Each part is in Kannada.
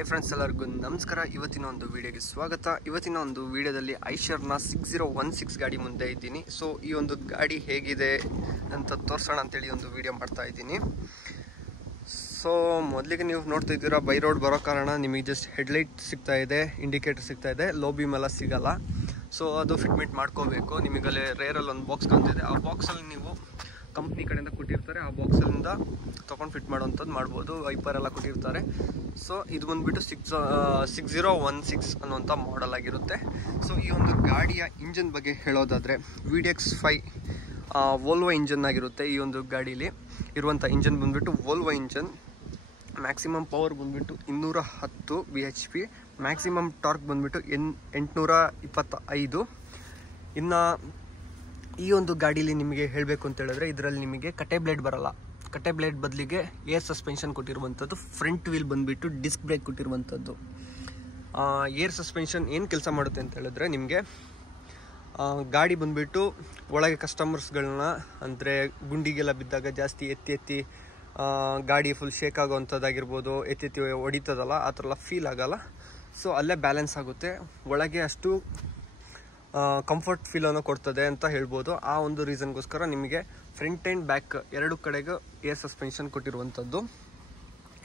ಹೈ ಫ್ರೆಂಡ್ಸ್, ಎಲ್ಲರಿಗೂ ನಮಸ್ಕಾರ. ಇವತ್ತಿನ ಒಂದು ವಿಡಿಯೋಗೆ ಸ್ವಾಗತ. ಇವತ್ತಿನ ಒಂದು ವಿಡಿಯೋದಲ್ಲಿ ಐಶರ್ನ 6016 ಗಾಡಿ ಮುಂದೆ ಇದ್ದೀನಿ. ಸೊ ಈ ಒಂದು ಗಾಡಿ ಹೇಗಿದೆ ಅಂತ ತೋರಿಸೋಣ ಅಂತೇಳಿ ಒಂದು ವಿಡಿಯೋ ಮಾಡ್ತಾ ಇದ್ದೀನಿ. ಸೊ ಮೊದಲಿಗೆ ನೀವು ನೋಡ್ತಾ ಇದ್ದೀರಾ, ಬೈ ರೋಡ್ ಬರೋ ಕಾರಣ ನಿಮಗೆ ಜಸ್ಟ್ ಹೆಡ್ಲೈಟ್ ಸಿಗ್ತಾ ಇದೆ, ಇಂಡಿಕೇಟರ್ ಸಿಗ್ತಾ ಇದೆ, ಲೋ ಬೀಮ್ ಎಲ್ಲ ಸಿಗಲ್ಲ. ಸೊ ಅದು ಫಿಟ್ಮೆಂಟ್ ಮಾಡ್ಕೋಬೇಕು. ನಿಮಗಲ್ಲಿ ರೇರಲ್ಲಿ ಒಂದು ಬಾಕ್ಸ್ ಕಾಣ್ತಿದೆ, ಆ ಬಾಕ್ಸಲ್ಲಿ ನೀವು ಕಂಪ್ನಿ ಕಡೆಯಿಂದ ಕೊಟ್ಟಿರ್ತಾರೆ, ಆ ಬಾಕ್ಸಲ್ಲಿಂದ ತೊಗೊಂಡು ಫಿಟ್ ಮಾಡೋವಂಥದ್ದು ಮಾಡ್ಬೋದು. ವೈಪರ್ ಎಲ್ಲ ಕೊಟ್ಟಿರ್ತಾರೆ. ಸೊ ಇದು ಬಂದುಬಿಟ್ಟು 6016 ಅನ್ನುವಂಥ ಮಾಡೆಲ್ ಆಗಿರುತ್ತೆ. ಸೊ ಈ ಒಂದು ಗಾಡಿಯ ಇಂಜನ್ ಬಗ್ಗೆ ಹೇಳೋದಾದರೆ VDX5 ವೋಲ್ವೋ ಇಂಜನ್ ಆಗಿರುತ್ತೆ. ಈ ಒಂದು ಗಾಡೀಲಿ ಇರುವಂಥ ಇಂಜನ್ ಬಂದುಬಿಟ್ಟು ವೋಲ್ವೋ ಇಂಜನ್. ಮ್ಯಾಕ್ಸಿಮಮ್ ಪವರ್ ಬಂದುಬಿಟ್ಟು 210 bhp, ಮ್ಯಾಕ್ಸಿಮಮ್ ಟಾರ್ಕ್ ಬಂದುಬಿಟ್ಟು 825. ಇನ್ನು ಈ ಒಂದು ಗಾಡೀಲಿ ನಿಮಗೆ ಹೇಳಬೇಕು ಅಂತ ಹೇಳಿದ್ರೆ, ಇದರಲ್ಲಿ ನಿಮಗೆ ಕಟೆ ಬ್ಲೇಡ್ ಬರಲ್ಲ. ಕಟೆ ಬ್ಲೇಡ್ ಬದಲಿಗೆ ಏರ್ ಸಸ್ಪೆನ್ಷನ್ ಕೊಟ್ಟಿರುವಂಥದ್ದು. ಫ್ರಂಟ್ ವೀಲ್ ಬಂದುಬಿಟ್ಟು ಡಿಸ್ಕ್ ಬ್ರೇಕ್ ಕೊಟ್ಟಿರುವಂಥದ್ದು. ಏರ್ ಸಸ್ಪೆನ್ಷನ್ ಏನು ಕೆಲಸ ಮಾಡುತ್ತೆ ಅಂತ ಹೇಳಿದ್ರೆ, ನಿಮಗೆ ಗಾಡಿ ಬಂದುಬಿಟ್ಟು ಒಳಗೆ ಕಸ್ಟಮರ್ಸ್ಗಳನ್ನ ಅಂದರೆ ಗುಂಡಿಗೆಲ್ಲ ಬಿದ್ದಾಗ ಜಾಸ್ತಿ ಎತ್ತಿ ಗಾಡಿ ಫುಲ್ ಶೇಕ್ ಆಗೋವಂಥದ್ದಾಗಿರ್ಬೋದು, ಎತ್ತಿ ಹೊಡಿತದಲ್ಲ, ಆ ಥರ ಎಲ್ಲ ಫೀಲ್ ಆಗಲ್ಲ. ಸೊ ಅಲ್ಲೇ ಬ್ಯಾಲೆನ್ಸ್ ಆಗುತ್ತೆ. ಒಳಗೆ ಅಷ್ಟು ಕಂಫರ್ಟ್ ಫೀಲನ್ನು ಕೊಡ್ತದೆ ಅಂತ ಹೇಳ್ಬೋದು. ಆ ಒಂದು ರೀಸನ್ಗೋಸ್ಕರ ನಿಮಗೆ ಫ್ರಂಟ್ ಆ್ಯಂಡ್ ಬ್ಯಾಕ್ ಎರಡು ಕಡೆಗೂ ಏರ್ ಸಸ್ಪೆನ್ಷನ್ ಕೊಟ್ಟಿರುವಂಥದ್ದು.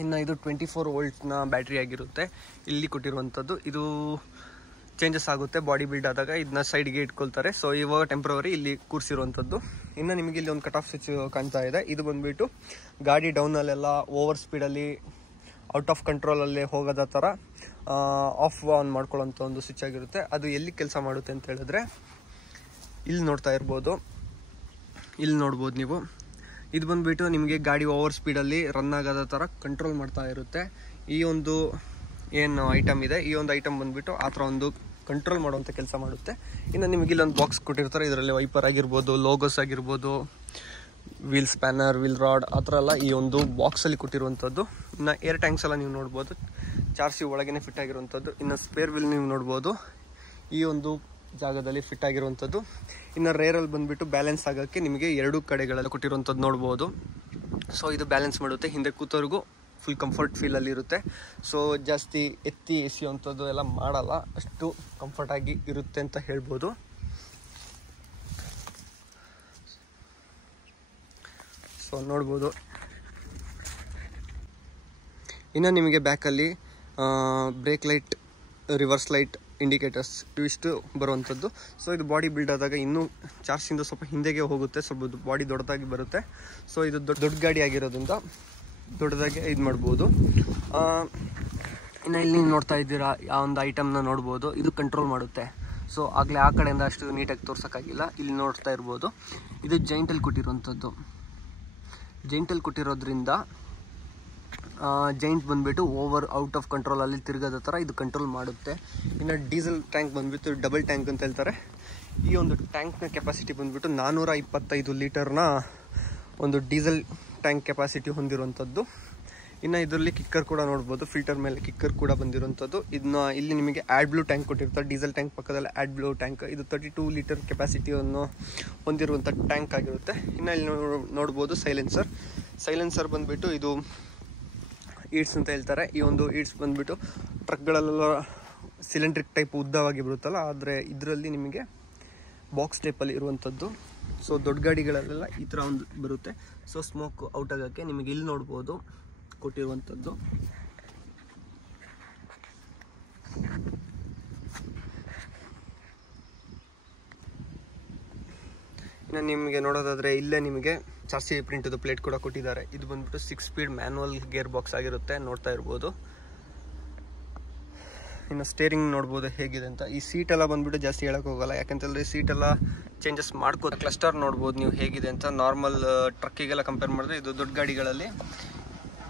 ಇನ್ನು ಇದು 24 ವೋಲ್ಟ್ನ ಬ್ಯಾಟ್ರಿ ಆಗಿರುತ್ತೆ ಇಲ್ಲಿ ಕೊಟ್ಟಿರುವಂಥದ್ದು. ಇದು ಚೇಂಜಸ್ ಆಗುತ್ತೆ ಬಾಡಿ ಬಿಲ್ಡ್ ಆದಾಗ, ಇದನ್ನ ಸೈಡ್ಗೆ ಇಟ್ಕೊಳ್ತಾರೆ. ಸೊ ಇವಾಗ ಟೆಂಪ್ರವರಿ ಇಲ್ಲಿ ಕೂರಿಸಿರುವಂಥದ್ದು. ಇನ್ನು ನಿಮಗೆ ಇಲ್ಲಿ ಒಂದು ಕಟ್ ಆಫ್ ಸ್ವಿಚ್ ಕಾಣ್ತಾ ಇದೆ. ಇದು ಬಂದುಬಿಟ್ಟು ಗಾಡಿ ಡೌನಲ್ಲೆಲ್ಲ ಓವರ್ ಸ್ಪೀಡಲ್ಲಿ ಔಟ್ ಆಫ್ ಕಂಟ್ರೋಲಲ್ಲಿ ಹೋಗೋದ ಥರ ಆಫ್ ಆನ್ ಮಾಡ್ಕೊಳ್ಳೋಂಥ ಒಂದು ಸ್ವಿಚ್ ಆಗಿರುತ್ತೆ. ಅದು ಎಲ್ಲಿ ಕೆಲಸ ಮಾಡುತ್ತೆ ಅಂತ ಹೇಳಿದ್ರೆ, ಇಲ್ಲಿ ನೋಡ್ತಾ ಇರ್ಬೋದು, ಇಲ್ಲಿ ನೋಡ್ಬೋದು ನೀವು. ಇದು ಬಂದುಬಿಟ್ಟು ನಿಮಗೆ ಗಾಡಿ ಓವರ್ ಸ್ಪೀಡಲ್ಲಿ ರನ್ ಆಗೋದ ಥರ ಕಂಟ್ರೋಲ್ ಮಾಡ್ತಾ ಇರುತ್ತೆ. ಈ ಒಂದು ಏನು ಐಟಮ್ ಇದೆ, ಈ ಒಂದು ಐಟಮ್ ಬಂದುಬಿಟ್ಟು ಆ ಥರ ಒಂದು ಕಂಟ್ರೋಲ್ ಮಾಡುವಂಥ ಕೆಲಸ ಮಾಡುತ್ತೆ. ಇನ್ನು ನಿಮಗೆ ಇಲ್ಲೊಂದು ಬಾಕ್ಸ್ ಕೊಟ್ಟಿರ್ತಾರೆ. ಇದರಲ್ಲಿ ವೈಪರ್ ಆಗಿರ್ಬೋದು, ಲೋಗೋಸ್ ಆಗಿರ್ಬೋದು, ವೀಲ್ ಸ್ಪ್ಯಾನರ್, ವೀಲ್ ರಾಡ್, ಆ ಥರ ಎಲ್ಲ ಈ ಒಂದು ಬಾಕ್ಸಲ್ಲಿ ಕೊಟ್ಟಿರುವಂಥದ್ದು. ಇನ್ನು ಏರ್ ಟ್ಯಾಂಕ್ಸ್ ಎಲ್ಲ ನೀವು ನೋಡ್ಬೋದು, 4C ಒಳಗೇ ಫಿಟ್ ಆಗಿರುವಂಥದ್ದು. ಇನ್ನು ಸ್ಪೇರ್ ವೀಲ್ ನೀವು ನೋಡ್ಬೋದು, ಈ ಒಂದು ಜಾಗದಲ್ಲಿ ಫಿಟ್ ಆಗಿರುವಂಥದ್ದು. ಇನ್ನು ರೇರಲ್ಲಿ ಬಂದುಬಿಟ್ಟು ಬ್ಯಾಲೆನ್ಸ್ ಆಗೋಕ್ಕೆ ನಿಮಗೆ ಎರಡು ಕಡೆಗಳಲ್ಲಿ ಕೊಟ್ಟಿರುವಂಥದ್ದು ನೋಡ್ಬೋದು. ಸೊ ಇದು ಬ್ಯಾಲೆನ್ಸ್ ಮಾಡುತ್ತೆ. ಹಿಂದೆ ಕೂತವ್ರಿಗೂ ಫುಲ್ ಕಂಫರ್ಟ್ ಫೀಲಲ್ಲಿ ಇರುತ್ತೆ. ಸೊ ಜಾಸ್ತಿ ಎತ್ತಿ ಎಸೆಯುವಂಥದ್ದು ಎಲ್ಲ ಮಾಡಲ್ಲ, ಅಷ್ಟು ಕಂಫರ್ಟಾಗಿ ಇರುತ್ತೆ ಅಂತ ಹೇಳ್ಬೋದು. ಸೊ ನೋಡ್ಬೋದು. ಇನ್ನು ನಿಮಗೆ ಬ್ಯಾಕಲ್ಲಿ brake light, reverse light, indicators ಇವಿಷ್ಟು ಬರುವಂಥದ್ದು. ಸೊ ಇದು ಬಾಡಿ ಬಿಲ್ಡ್ ಆದಾಗ ಇನ್ನೂ 4C ಸ್ವಲ್ಪ ಹಿಂದೆಗೆ ಹೋಗುತ್ತೆ, ಸ್ವಲ್ಪ ಬಾಡಿ ದೊಡ್ಡದಾಗಿ ಬರುತ್ತೆ. ಸೊ ಇದು ದೊಡ್ಡ ಗಾಡಿ ಆಗಿರೋದ್ರಿಂದ ದೊಡ್ಡದಾಗಿ ಇದು ಮಾಡ್ಬೋದು. ಇನ್ನು ಇಲ್ಲಿ ನೋಡ್ತಾ ಇದ್ದೀರಾ, ಆ ಒಂದು ಐಟಮ್ನ ನೋಡ್ಬೋದು, ಇದು ಕಂಟ್ರೋಲ್ ಮಾಡುತ್ತೆ. ಸೊ ಆಗಲೇ ಆ ಕಡೆಯಿಂದ ಅಷ್ಟು ನೀಟಾಗಿ ತೋರ್ಸೋಕ್ಕಾಗಿಲ್ಲ, ಇಲ್ಲಿ ನೋಡ್ತಾ ಇರ್ಬೋದು. ಇದು ಜೈಂಟಲ್ಲಿ ಕೊಟ್ಟಿರುವಂಥದ್ದು. ಜೈಂಟಲ್ಲಿ ಕೊಟ್ಟಿರೋದ್ರಿಂದ ಜೈಂಟ್ ಬಂದುಬಿಟ್ಟು ಓವರ್ ಔಟ್ ಆಫ್ ಕಂಟ್ರೋಲಲ್ಲಿ ತಿರುಗೋದ ಥರ ಇದು ಕಂಟ್ರೋಲ್ ಮಾಡುತ್ತೆ. ಇನ್ನು ಡೀಸೆಲ್ ಟ್ಯಾಂಕ್ ಬಂದುಬಿಟ್ಟು ಡಬಲ್ ಟ್ಯಾಂಕ್ ಅಂತ ಹೇಳ್ತಾರೆ. ಈ ಒಂದು ಟ್ಯಾಂಕ್ನ ಕೆಪಾಸಿಟಿ ಬಂದುಬಿಟ್ಟು 425 ಲೀಟರ್ನ ಒಂದು ಡೀಸೆಲ್ ಟ್ಯಾಂಕ್ ಕೆಪಾಸಿಟಿ ಹೊಂದಿರುವಂಥದ್ದು. ಇನ್ನು ಇದರಲ್ಲಿ ಕಿಕ್ಕರ್ ಕೂಡ ನೋಡ್ಬೋದು, ಫಿಲ್ಟರ್ ಮೇಲೆ ಕಿಕ್ಕರ್ ಕೂಡ ಬಂದಿರುವಂಥದ್ದು. ಇದನ್ನ ಇಲ್ಲಿ ನಿಮಗೆ ಆ್ಯಡ್ ಬ್ಲೂ ಟ್ಯಾಂಕ್ ಕೊಟ್ಟಿರ್ತಾರೆ. ಡೀಸೆಲ್ ಟ್ಯಾಂಕ್ ಪಕ್ಕದಲ್ಲಿ ಆ್ಯಡ್ ಬ್ಲೂ ಟ್ಯಾಂಕ್, ಇದು 32 ಲೀಟರ್ ಕೆಪಾಸಿಟಿಯನ್ನು ಹೊಂದಿರುವಂಥ ಟ್ಯಾಂಕ್ ಆಗಿರುತ್ತೆ. ಇನ್ನು ಇಲ್ಲಿ ನೋಡ್ಬೋದು ಸೈಲೆನ್ಸರ್ ಬಂದುಬಿಟ್ಟು ಇದು ಈಡ್ಸ್ ಅಂತ ಹೇಳ್ತಾರೆ. ಈ ಒಂದು ಈಡ್ಸ್ ಬಂದುಬಿಟ್ಟು ಟ್ರಕ್ಗಳೆಲ್ಲ ಸಿಲಿಂಡ್ರಿಕ್ ಟೈಪ್ ಉದ್ದವಾಗಿ ಬರುತ್ತಲ್ಲ, ಆದರೆ ಇದರಲ್ಲಿ ನಿಮಗೆ ಬಾಕ್ಸ್ ಟೈಪಲ್ಲಿ ಇರುವಂಥದ್ದು. ಸೊ ದೊಡ್ಡ ಗಾಡಿಗಳಲ್ಲೆಲ್ಲ ಈ ಥರ ಒಂದು ಬರುತ್ತೆ. ಸೊ ಸ್ಮೋಕ್ ಔಟ್ ಆಗೋಕ್ಕೆ ನಿಮಗೆ ಇಲ್ಲಿ ನೋಡ್ಬೋದು ಕೊಟ್ಟಿರುವಂಥದ್ದು. ಇನ್ನು ನಿಮಗೆ ನೋಡೋದಾದರೆ ಇಲ್ಲೇ ನಿಮಗೆ 4C ಪ್ರಿಂಟದು ಪ್ಲೇಟ್ ಕೂಡ ಕೊಟ್ಟಿದ್ದಾರೆ. ಇದು ಬಂದ್ಬಿಟ್ಟು 6 ಸ್ಪೀಡ್ ಮ್ಯಾನ್ಯುವಲ್ ಗೇರ್ ಬಾಕ್ಸ್ ಆಗಿರುತ್ತೆ, ನೋಡ್ತಾ ಇರ್ಬೋದು. ಇನ್ನು ಸ್ಟೇರಿಂಗ್ ನೋಡ್ಬೋದು ಹೇಗಿದೆ ಅಂತ. ಈ ಸೀಟೆಲ್ಲ ಬಂದ್ಬಿಟ್ಟು ಜಾಸ್ತಿ ಹೇಳಕ್ಕೆ ಹೋಗಲ್ಲ, ಯಾಕಂತಂದರೆ ಸೀಟೆಲ್ಲ ಚೇಂಜಸ್ ಮಾಡ್ಕೋದು. ಕ್ಲಸ್ಟರ್ ನೋಡ್ಬೋದು ನೀವು ಹೇಗಿದೆ ಅಂತ. ನಾರ್ಮಲ್ ಟ್ರಕ್ಕಿಗೆಲ್ಲ ಕಂಪೇರ್ ಮಾಡಿದ್ರೆ ಇದು ದೊಡ್ಡ ಗಾಡಿಗಳಲ್ಲಿ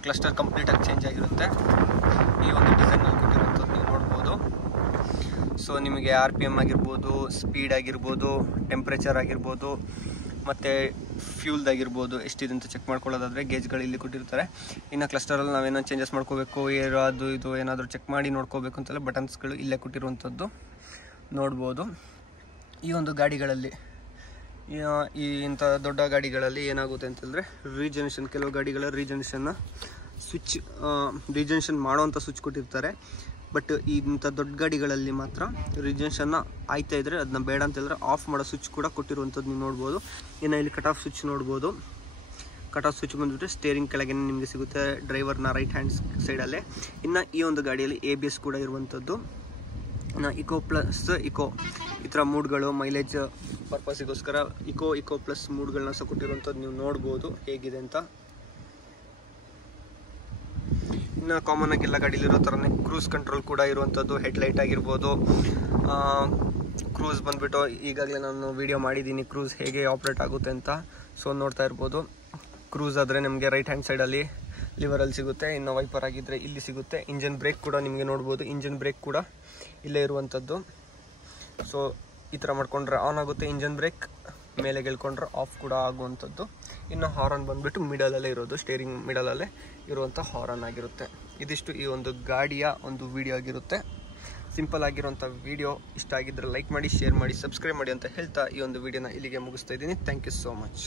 ಕ್ಲಸ್ಟರ್ ಕಂಪ್ಲೀಟಾಗಿ ಚೇಂಜ್ ಆಗಿರುತ್ತೆ. ಈ ಒಂದು ಡಿಸೈನಲ್ಲಿ ಕೊಟ್ಟಿರುವಂಥದ್ದು ನೀವು ನೋಡ್ಬೋದು. ಸೊ ನಿಮಗೆ RPM ಆಗಿರ್ಬೋದು, ಸ್ಪೀಡ್ ಆಗಿರ್ಬೋದು, ಟೆಂಪ್ರೇಚರ್ ಆಗಿರ್ಬೋದು, ಮತ್ತು ಫ್ಯೂಲ್ದಾಗಿರ್ಬೋದು ಎಷ್ಟಿದೆ ಅಂತ ಚೆಕ್ ಮಾಡ್ಕೊಳ್ಳೋದಾದರೆ ಗೇಜ್ಗಳು ಇಲ್ಲಿ ಕೊಟ್ಟಿರ್ತಾರೆ. ಇನ್ನು ಕ್ಲಸ್ಟರಲ್ಲಿ ನಾವೇನೋ ಚೇಂಜಸ್ ಮಾಡ್ಕೋಬೇಕು, ಅದು ಇದು ಏನಾದರೂ ಚೆಕ್ ಮಾಡಿ ನೋಡ್ಕೋಬೇಕು ಅಂತಲೇ ಬಟನ್ಸ್ಗಳು ಇಲ್ಲೇ ಕೊಟ್ಟಿರುವಂಥದ್ದು ನೋಡ್ಬೋದು. ಈ ಒಂದು ಗಾಡಿಗಳಲ್ಲಿ ಈ ಇಂಥ ದೊಡ್ಡ ಗಾಡಿಗಳಲ್ಲಿ ಏನಾಗುತ್ತೆ ಅಂತಂದರೆ ರೀಜನರೇಷನ್, ಕೆಲವು ಗಾಡಿಗಳ ರೀಜನರೇಷನ್ನ ಸ್ವಿಚ್ ರಿಜೆನ್ಷನ್ ಮಾಡೋವಂಥ ಸ್ವಿಚ್ ಕೊಟ್ಟಿರ್ತಾರೆ. ಬಟ್ ಇಂಥ ದೊಡ್ಡ ಗಾಡಿಗಳಲ್ಲಿ ಮಾತ್ರ ರಿಜೆನ್ಷನ್ನ ಆಯ್ತಾ ಇದ್ದರೆ ಅದನ್ನ ಬೇಡ ಅಂತ ಹೇಳಿದ್ರೆ ಆಫ್ ಮಾಡೋ ಸ್ವಿಚ್ ಕೂಡ ಕೊಟ್ಟಿರುವಂಥದ್ದು ನೀವು ನೋಡ್ಬೋದು. ಇನ್ನು ಇಲ್ಲಿ ಕಟ್ ಆಫ್ ಸ್ವಿಚ್ ನೋಡ್ಬೋದು. ಕಟ್ ಆಫ್ ಸ್ವಿಚ್ ಬಂದುಬಿಟ್ರೆ ಸ್ಟೇರಿಂಗ್ ಕೆಳಗೆ ನಿಮಗೆ ಸಿಗುತ್ತೆ, ಡ್ರೈವರ್ನ ರೈಟ್ ಹ್ಯಾಂಡ್ ಸೈಡಲ್ಲೇ. ಇನ್ನು ಈ ಒಂದು ಗಾಡಿಯಲ್ಲಿ ABS ಕೂಡ ಇರುವಂಥದ್ದು. ಇನ್ನು ಇಕೋ ಪ್ಲಸ್ ಇಕೋ ಈ ಥರ ಮೂಡ್ಗಳು ಮೈಲೇಜ್ ಪರ್ಪಸ್ಸಿಗೋಸ್ಕರ ಇಕೋ ಪ್ಲಸ್ ಮೂಡ್ಗಳನ್ನ ಸಹ ಕೊಟ್ಟಿರುವಂಥದ್ದು ನೀವು ನೋಡ್ಬೋದು ಹೇಗಿದೆ ಅಂತ. ಇನ್ನು ಕಾಮನ್ ಆಗಿ ಎಲ್ಲ ಗಾಡೀಲಿರೋ ಥರನೇ ಕ್ರೂಸ್ ಕಂಟ್ರೋಲ್ ಕೂಡ ಇರುವಂಥದ್ದು. ಹೆಡ್ಲೈಟ್ ಆಗಿರ್ಬೋದು, ಕ್ರೂಸ್ ಬಂದುಬಿಟ್ಟು ಈಗಾಗಲೇ ನಾನು ವಿಡಿಯೋ ಮಾಡಿದ್ದೀನಿ ಕ್ರೂಸ್ ಹೇಗೆ ಆಪ್ರೇಟ್ ಆಗುತ್ತೆ ಅಂತ. ಸೊ ನೋಡ್ತಾ ಇರ್ಬೋದು. ಕ್ರೂಸ್ ಆದರೆ ನಿಮಗೆ ರೈಟ್ ಹ್ಯಾಂಡ್ ಸೈಡಲ್ಲಿ ಲಿವರಲ್ಲಿ ಸಿಗುತ್ತೆ. ಇನ್ನು ವೈಪರ್ ಆಗಿದ್ದರೆ ಇಲ್ಲಿ ಸಿಗುತ್ತೆ. ಇಂಜನ್ ಬ್ರೇಕ್ ಕೂಡ ನಿಮಗೆ ನೋಡ್ಬೋದು. ಇಂಜನ್ ಬ್ರೇಕ್ ಕೂಡ ಇಲ್ಲೇ ಇರುವಂಥದ್ದು. ಸೊ ಈ ಥರ ಮಾಡ್ಕೊಂಡ್ರೆ ಆನ್ ಆಗುತ್ತೆ ಇಂಜನ್ ಬ್ರೇಕ್, ಮೇಲೆ ಗೆಳ್ಕೊಂಡ್ರೆ ಆಫ್ ಕೂಡ ಆಗುವಂಥದ್ದು. ಇನ್ನು ಹಾರನ್ ಬಂದುಬಿಟ್ಟು ಮಿಡಲಲ್ಲೇ ಇರೋದು, ಸ್ಟೇರಿಂಗ್ ಮಿಡಲಲ್ಲೇ ಇರುವಂಥ ಹಾರನ್ ಆಗಿರುತ್ತೆ. ಇದಿಷ್ಟು ಈ ಒಂದು ಗಾಡಿಯ ಒಂದು ವಿಡಿಯೋ ಆಗಿರುತ್ತೆ. ಸಿಂಪಲ್ ಆಗಿರುವಂಥ ವಿಡಿಯೋ. ಇಷ್ಟ ಆಗಿದ್ದರೆ ಲೈಕ್ ಮಾಡಿ, ಶೇರ್ ಮಾಡಿ, ಸಬ್ಸ್ಕ್ರೈಬ್ ಮಾಡಿ ಅಂತ ಹೇಳ್ತಾ ಈ ಒಂದು ವಿಡಿಯೋನ ಇಲ್ಲಿಗೆ ಮುಗಿಸ್ತಾ ಇದ್ದೀನಿ. Thank you so much.